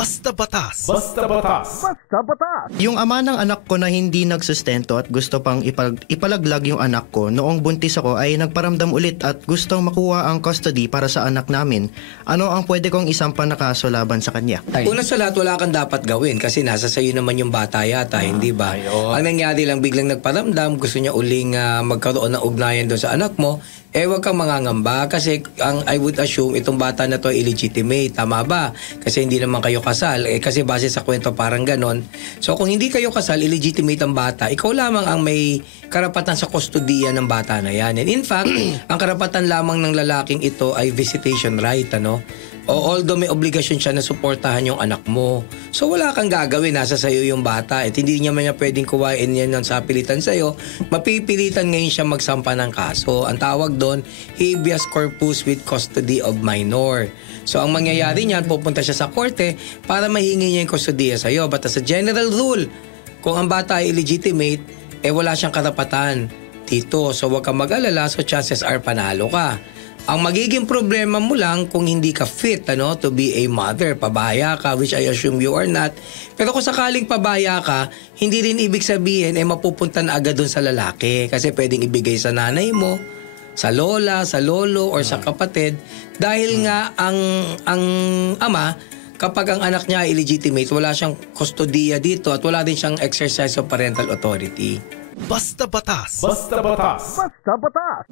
Basta Batas. Basta Batas. Basta Batas. Yung ama ng anak ko na hindi nagsustento at gusto pang ipalaglag yung anak ko noong buntis ako ay nagparamdam ulit at gustong makuha ang custody para sa anak namin. Ano ang pwede kong isampan na kaso laban sa kanya? Una sa lahat, wala kang dapat gawin kasi nasa sayo naman yung bata yata, hindi ba? Ang nangyari lang, biglang nagparamdam, gusto niya uling magkaroon ng ugnayan doon sa anak mo, huwag kang mangangamba kasi I would assume itong bata na to ay illegitimate, tama ba? Kasi hindi naman kayo kasal, kasi base sa kwento parang ganon. So kung hindi kayo kasal, illegitimate ang bata, ikaw lamang ang may karapatan sa kustodiya ng bata na yan. And in fact, ang karapatan lamang ng lalaking ito ay visitation right, ano? O although may obligasyon siya na suportahan yung anak mo. So wala kang gagawin, nasa sayo yung bata. At hindi niya man niya pwedeng kuwain yan ng sapilitan sa'yo. Mapipilitan ngayon siya magsampa ng kaso. Ang tawag doon, habeas corpus with custody of minor. So ang mangyayari niyan, pupunta siya sa korte para mahingi niya yung kustodiya sa'yo. But as a general rule, kung ang bata ay illegitimate, wala siyang karapatan dito. So huwag kang mag-alala, so chances are panalo ka. Ang magiging problema mo lang kung hindi ka fit to be a mother, pabaya ka, which I assume you are not. Pero kung sakaling pabaya ka, hindi rin ibig sabihin mapupunta na agad dun sa lalaki. Kasi pwedeng ibigay sa nanay mo, sa lola, sa lolo, or sa kapatid. Dahil nga ang ama, kapag ang anak niya illegitimate, wala siyang kustodiya dito at wala din siyang exercise of parental authority. Basta Batas. Basta Batas. Basta Batas.